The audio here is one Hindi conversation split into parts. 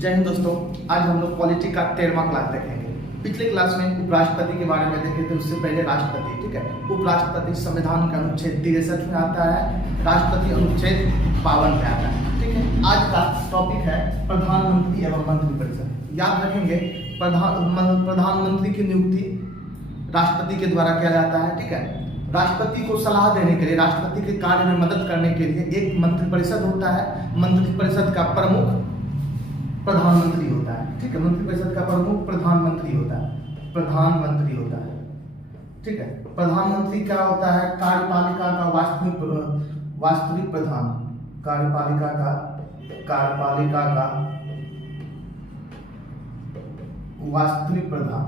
जय हिंद दोस्तों। आज हम लोग पॉलिटी का 13वां क्लास देखेंगे। पिछले क्लास में उपराष्ट्रपति के बारे में देखे थे, उससे पहले राष्ट्रपति। ठीक है, उपराष्ट्रपति संविधान का अनुच्छेद 63 में आता है, राष्ट्रपति अनुच्छेद 52 में आता है। ठीक है, आज का टॉपिक है प्रधानमंत्री एवं मंत्रिपरिषद। याद रखेंगे, प्रधानमंत्री की नियुक्ति राष्ट्रपति के द्वारा किया जाता है। ठीक है, राष्ट्रपति को सलाह देने के लिए, राष्ट्रपति के कार्य में मदद करने के लिए एक मंत्रिपरिषद होता है। मंत्रिपरिषद का प्रमुख प्रधानमंत्री होता है। ठीक है, मंत्रिपरिषद का प्रमुख प्रधानमंत्री होता है। प्रधानमंत्री होता है। ठीक है, प्रधानमंत्री क्या होता है? कार्यपालिका का वास्तविक प्रधान, कार्यपालिका का वास्तविक प्रधान।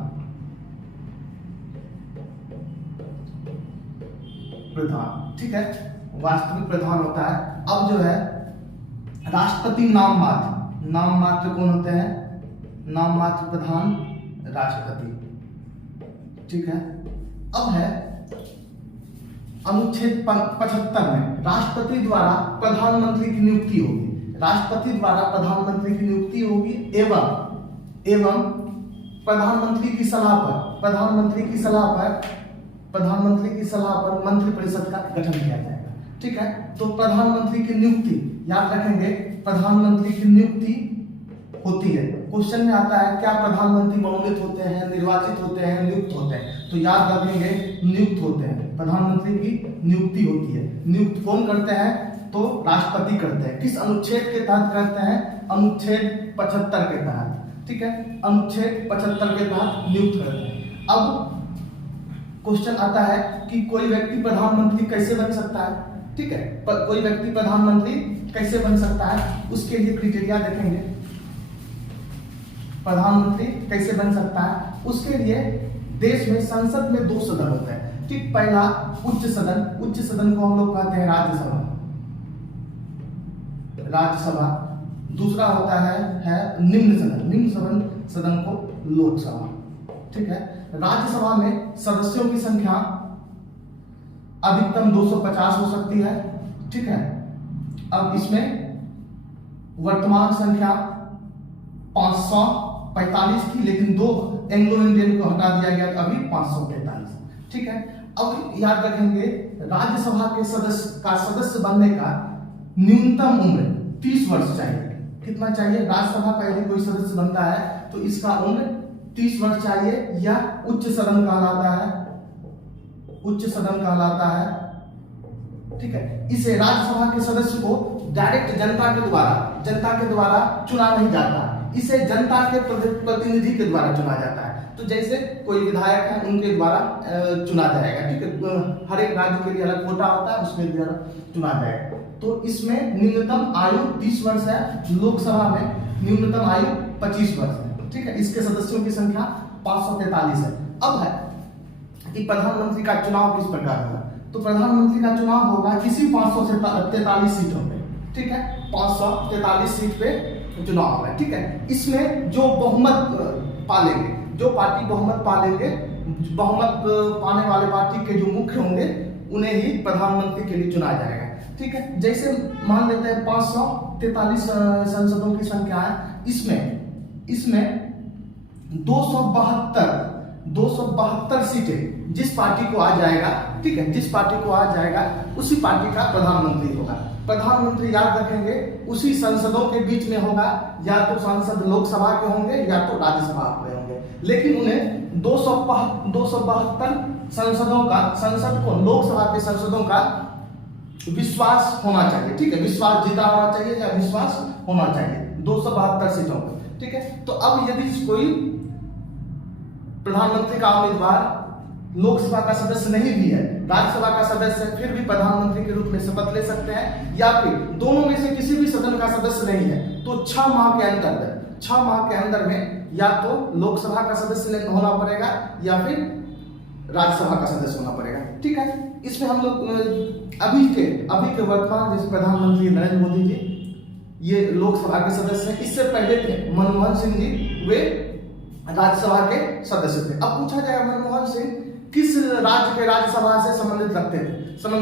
ठीक है, वास्तविक प्रधान होता है। अब जो है राष्ट्रपति नाम मात्र कौन होते हैं? नाम मात्र प्रधान राष्ट्रपति। ठीक है, अब है अनुच्छेद 75 में राष्ट्रपति द्वारा प्रधानमंत्री की नियुक्ति होगी। राष्ट्रपति द्वारा प्रधानमंत्री की नियुक्ति होगी एवं प्रधानमंत्री की सलाह पर मंत्रिपरिषद का गठन किया जाएगा। ठीक है, तो प्रधानमंत्री की नियुक्ति याद रखेंगे, प्रधानमंत्री की नियुक्ति होती है। क्वेश्चन में आता है क्या प्रधानमंत्री मनोनीत होते हैं, निर्वाचित होते हैं, नियुक्त होते हैं? तो याद रखेंगे नियुक्त होते हैं। प्रधानमंत्री की नियुक्ति होती है। नियुक्त कौन करते हैं? तो राष्ट्रपति करते हैं। किस अनुच्छेद के तहत करते हैं? अनुच्छेद 75 के तहत। ठीक है, अनुच्छेद 75 के तहत नियुक्त करते हैं। अब क्वेश्चन आता है कि कोई व्यक्ति प्रधानमंत्री कैसे बन सकता है? ठीक है, कोई व्यक्ति प्रधानमंत्री कैसे बन सकता है? उसके लिए क्राइटेरिया देखेंगे। प्रधानमंत्री कैसे बन सकता है? उसके लिए देश में संसद में 2 सदन होते हैं। ठीक, पहला उच्च सदन को हम लोग कहते हैं राज्यसभा। दूसरा होता है निम्न सदन को लोकसभा। ठीक है, राज्यसभा में सदस्यों की संख्या अधिकतम 250 हो सकती है। ठीक है, अब इसमें वर्तमान संख्या 545 थी, लेकिन 2 एंग्लो इंडियन को हटा दिया गया, तो अभी 545। ठीक है, अब याद रखेंगे राज्यसभा के सदस्य बनने का न्यूनतम उम्र 30 वर्ष चाहिए। कितना चाहिए? राज्यसभा का यदि कोई सदस्य बनता है तो इसका उम्र 30 वर्ष चाहिए, या उच्च सदन कहलाता है। ठीक है, इसे राज्यसभा के सदस्य को डायरेक्ट जनता के द्वारा चुना नहीं जाता, इसे जनता के प्रतिनिधि के द्वारा चुना जाता है। तो जैसे कोई विधायक है, उनके द्वारा चुना जाएगा। ठीक है, हर एक राज्य के लिए अलग कोटा होता है, उसके द्वारा चुना जाएगा। तो इसमें न्यूनतम आयु 30 वर्ष है, लोकसभा में न्यूनतम आयु 25 वर्ष है। ठीक है, इसके सदस्यों की संख्या 543 है। अब है कि प्रधानमंत्री का चुनाव किस प्रकार होगा? तो प्रधानमंत्री का चुनाव होगा इसी 543 सीटों पे। ठीक है, 543 सीट पे चुनाव होगा। ठीक है, इसमें जो बहुमत पालेंगे, जो पार्टी बहुमत पालेंगे, बहुमत पाने वाले पार्टी के जो मुख्य होंगे, उन्हें ही प्रधानमंत्री के लिए चुना जाएगा। ठीक है, जैसे मान लेते हैं 543 संसदों की संख्या है, इसमें 272 सीटें जिस पार्टी को आ जाएगा, ठीक है, जिस पार्टी को आ जाएगा उसी पार्टी का प्रधानमंत्री होगा। प्रधानमंत्री याद रखेंगे उसी संसदों के बीच में होगा, या तो सांसद लोकसभा के होंगे या तो राज्यसभा के होंगे, लेकिन उन्हें 272 संसद को, लोकसभा के संसदों का विश्वास होना चाहिए। ठीक है, विश्वास जीता होना चाहिए या विश्वास होना चाहिए 272 सीटों पर। ठीक है, तो अब यदि कोई प्रधानमंत्री का उम्मीदवार लोकसभा का सदस्य नहीं भी है, राज्यसभा का सदस्य है, फिर भी प्रधानमंत्री के रूप में शपथ ले सकते हैं, या फिर दोनों में से किसी भी सदन का सदस्य नहीं है तो 6 माह के अंदर में या तो लोकसभा का सदस्य होना पड़ेगा या फिर राज्यसभा का सदस्य होना पड़ेगा। ठीक है, इसमें हम लोग अभी के वर्तमान जैसे प्रधानमंत्री नरेंद्र मोदी जी, ये लोकसभा के सदस्य हैं। इससे पहले थे मनमोहन सिंह जी, वे राज्यसभा के सदस्य थे। अब पूछा जाएगा मनमोहन सिंह किस राज्य के राज्यसभा से संबंध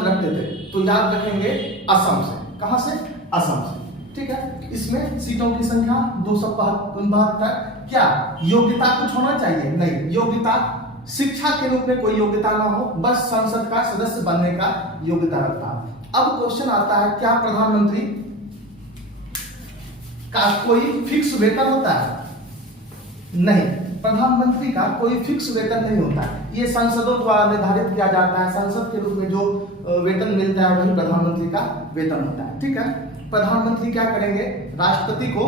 रखते थे? तो याद रखेंगे असम से। कहां से? असम से। ठीक है। इसमें सीटों की संख्या 272। क्या योग्यता कुछ होना चाहिए? नहीं, योग्यता शिक्षा के रूप में कोई योग्यता ना हो, बस संसद का सदस्य बनने का योग्यता रखता है। अब क्वेश्चन आता है, क्या प्रधानमंत्री का कोई फिक्स वेतन होता है? नहीं, प्रधानमंत्री का कोई फिक्स वेतन नहीं होता है। ये संसदों द्वारा निर्धारित किया जाता है। संसद के रूप में जो वेतन मिलता है वही प्रधानमंत्री का वेतन होता है, ठीक है। प्रधानमंत्री क्या करेंगे? राष्ट्रपति को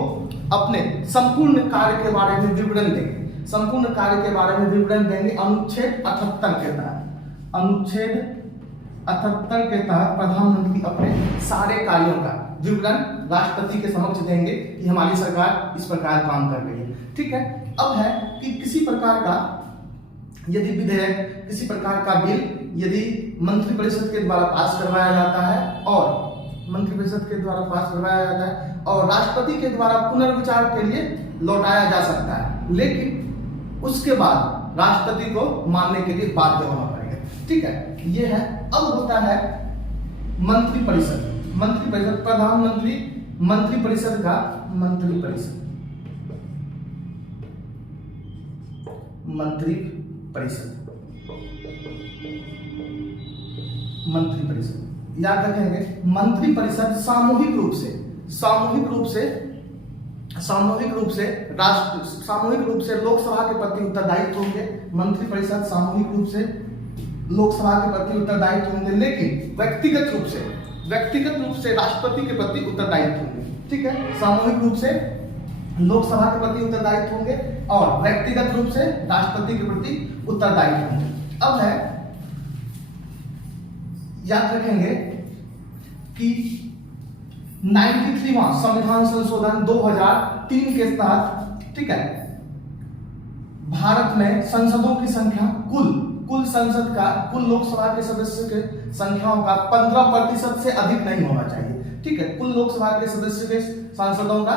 अपने संपूर्ण कार्य के बारे में विवरण देंगे। संपूर्ण कार्य के बारे में विवरण देंगे अनुच्छेद 78 के तहत। अनुच्छेद 78 के तहत प्रधानमंत्री अपने सारे कार्यों का विवरण राष्ट्रपति के समक्ष देंगे कि हमारी सरकार इस प्रकार काम कर रही है, ठीक है। अब है कि किसी प्रकार का यदि विधेयक, किसी प्रकार का बिल यदि मंत्रिपरिषद के द्वारा पास करवाया जाता है और मंत्रिपरिषद के द्वारा पास करवाया जाता है और राष्ट्रपति के द्वारा पुनर्विचार के लिए लौटाया जा सकता है, लेकिन उसके बाद राष्ट्रपति को मानने के लिए बाध्य होना पड़ेगा, ठीक है। ये है। अब होता है मंत्रिपरिषद। मंत्रिपरिषद, प्रधानमंत्री मंत्रिपरिषद का मंत्रिपरिषद याद रखेंगे। मंत्रिपरिषद सामूहिक रूप से लोकसभा के प्रति उत्तरदायित्व होंगे। मंत्रिपरिषद सामूहिक रूप से लोकसभा के प्रति उत्तरदायित्व होंगे, लेकिन व्यक्तिगत रूप से राष्ट्रपति के प्रति उत्तरदायित्व होंगे, ठीक है। सामूहिक रूप से लोकसभा के प्रति उत्तरदायित्व होंगे और व्यक्तिगत रूप से राष्ट्रपति के प्रति उत्तरदायित्व होंगे। अब है, याद रखेंगे कि 93वां संविधान संशोधन 2003 के तहत, ठीक है, भारत में संसदों की संख्या कुल संसद का, कुल लोकसभा के सदस्य के संख्याओं का 15% से अधिक नहीं होना चाहिए, ठीक है। कुल लोकसभा के सदस्य के सांसदों का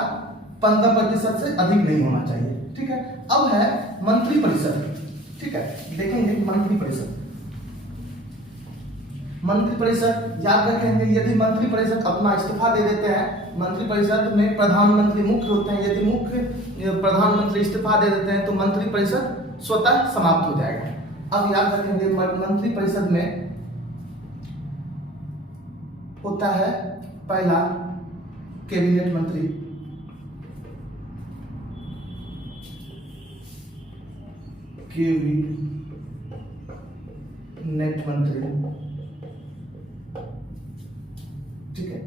15% से अधिक नहीं होना चाहिए, ठीक है। अब है मंत्रिपरिषद, ठीक है। देखेंगे मंत्रिपरिषद याद रखेंगे, यदि मंत्रिपरिषद अपना इस्तीफा दे देते हैं, मंत्रिपरिषद में प्रधानमंत्री मुख्य होते हैं, यदि प्रधानमंत्री इस्तीफा दे देते हैं तो मंत्रिपरिषद स्वतः समाप्त हो जाएगा। अब याद रखेंगे मंत्रिपरिषद में होता है पहला कैबिनेट मंत्री, ठीक है,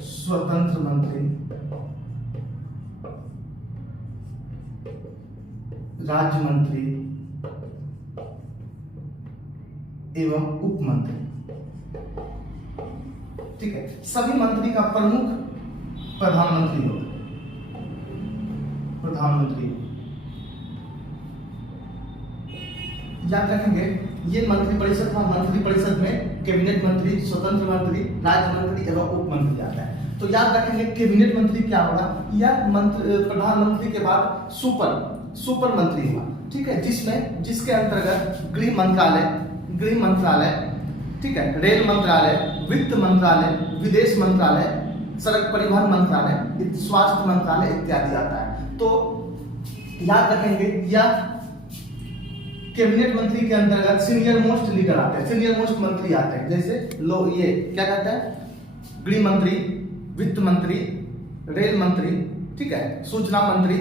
स्वतंत्र मंत्री, राज्य मंत्री एवं उप मंत्री, ठीक है। सभी मंत्री का प्रमुख प्रधानमंत्री होगा, याद रखेंगे। ये मंत्रिपरिषद था। मंत्रिपरिषद में कैबिनेट मंत्री, स्वतंत्र मंत्री, राज्य मंत्री एवं उप मंत्री आता है। तो याद रखेंगे कैबिनेट मंत्री क्या होगा? यह प्रधानमंत्री के बाद सुपर मंत्री हुआ, ठीक है, जिसके अंतर्गत गृह मंत्रालय, ठीक है, रेल मंत्रालय, वित्त मंत्रालय, विदेश मंत्रालय, सड़क परिवहन मंत्रालय, स्वास्थ्य मंत्रालय इत्यादि आता है। तो याद रखेंगे यह कैबिनेट मंत्री के अंतर्गत सीनियर मोस्ट लीडर आते हैं, सीनियर मोस्ट मंत्री आते हैं। जैसे लोग ये क्या कहते हैं? गृह मंत्री, वित्त मंत्री, रेल मंत्री, ठीक है, सूचना मंत्री,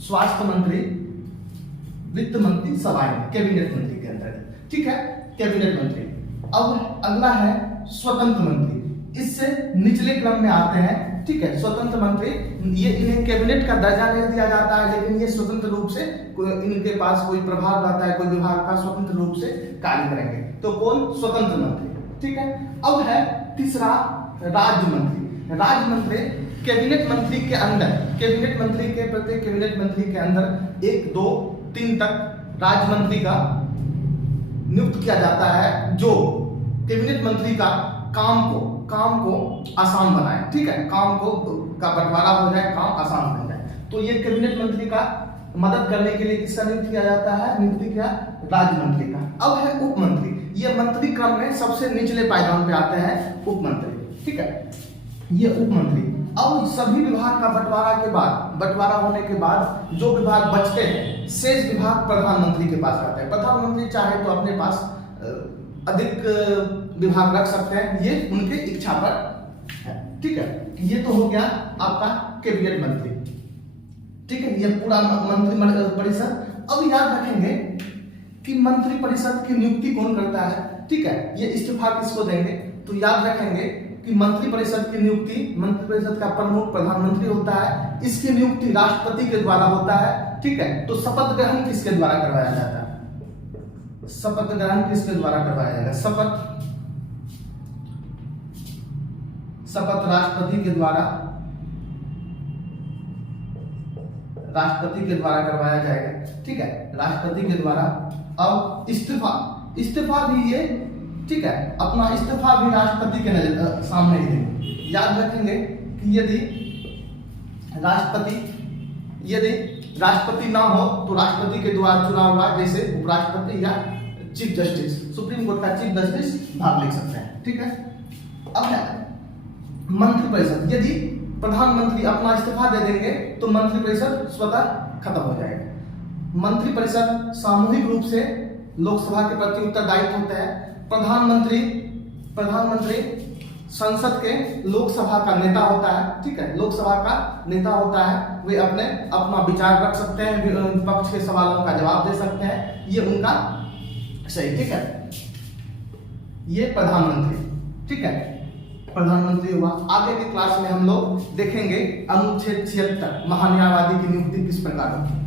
स्वास्थ्य मंत्री, वित्त मंत्री सब आएंगे कैबिनेट मंत्री के अंतर्गत, ठीक है, कैबिनेट मंत्री। अब अगला है स्वतंत्र मंत्री, इससे निचले क्रम में आते हैं, ठीक है। स्वतंत्र मंत्री, ये इन्हें कैबिनेट का दर्जा नहीं दिया जाता है, लेकिन ये स्वतंत्र रूप से इनके पास कोई प्रभाव रहता है, कोई विभाग का स्वतंत्र रूप से कार्य करेंगे, तो कौन? स्वतंत्र मंत्री, ठीक है। अब है तीसरा राज्य मंत्री। राज्य मंत्री कैबिनेट मंत्री के अंदर, कैबिनेट मंत्री के प्रत्येक कैबिनेट मंत्री के अंदर 1, 2, 3 तक राज्य मंत्री का नियुक्त किया जाता है, जो कैबिनेट मंत्री का काम को आसान बनाए, ठीक है, काम को का बंटवारा हो जाए, काम आसान बन जाए। तो ये कैबिनेट मंत्री का मदद करने के लिए किसका नियुक्त किया जाता है? नियुक्ति किया राज्य मंत्री का। अब है उप मंत्री, ये मंत्री क्रम में सबसे निचले पायदान पे आते हैं उप मंत्री, ठीक है। ये उप मंत्री। अब सभी विभाग का बंटवारा होने के बाद जो विभाग बचते हैं, शेष विभाग प्रधानमंत्री के पास आते हैं। प्रधानमंत्री चाहे तो अपने पास अधिक विभाग रख सकते हैं, ये उनके इच्छा पर है। ठीक है, ये तो हो गया आपका कैबिनेट मंत्री। ठीक है, ये पूरा मंत्री परिषद। अब याद रखेंगे कि मंत्री परिषद की नियुक्ति कौन करता है। ठीक है, ये इस्तीफा किसको देंगे, तो याद रखेंगे कि मंत्री परिषद की नियुक्ति, मंत्री परिषद का प्रमुख प्रधानमंत्री होता है, इसकी नियुक्ति राष्ट्रपति के द्वारा होता है। ठीक है, तो शपथ ग्रहण किसके द्वारा करवाया जाता है, शपथ ग्रहण किसके द्वारा करवाया जाएगा, शपथ राष्ट्रपति के द्वारा करवाया जाएगा। ठीक है, राष्ट्रपति के द्वारा। अब इस्तीफा भी ये, ठीक है, अपना इस्तीफा भी राष्ट्रपति के सामने ही देंगे। याद रखेंगे कि यदि राष्ट्रपति ना हो तो राष्ट्रपति के द्वारा चुना हुआ, जैसे उपराष्ट्रपति या चीफ जस्टिस, सुप्रीम कोर्ट का चीफ जस्टिस भाग ले सकते हैं। ठीक है, अब है मंत्री परिषद। यदि प्रधानमंत्री अपना इस्तीफा दे देंगे तो मंत्री परिषद स्वतः खत्म हो जाएगा। मंत्री परिषद सामूहिक रूप से लोकसभा के प्रति उत्तरदायित्व होते हैं। प्रधानमंत्री संसद के लोकसभा का नेता होता है। ठीक है, लोकसभा का नेता होता है, वे अपना विचार रख सकते हैं, विपक्ष के सवालों का जवाब दे सकते हैं, ये उनका सही। ठीक है, ये प्रधानमंत्री। ठीक है, प्रधानमंत्री हुआ। आगे की क्लास में हम लोग देखेंगे अनुच्छेद 76 महान्यायवादी की नियुक्ति किस प्रकार होगी।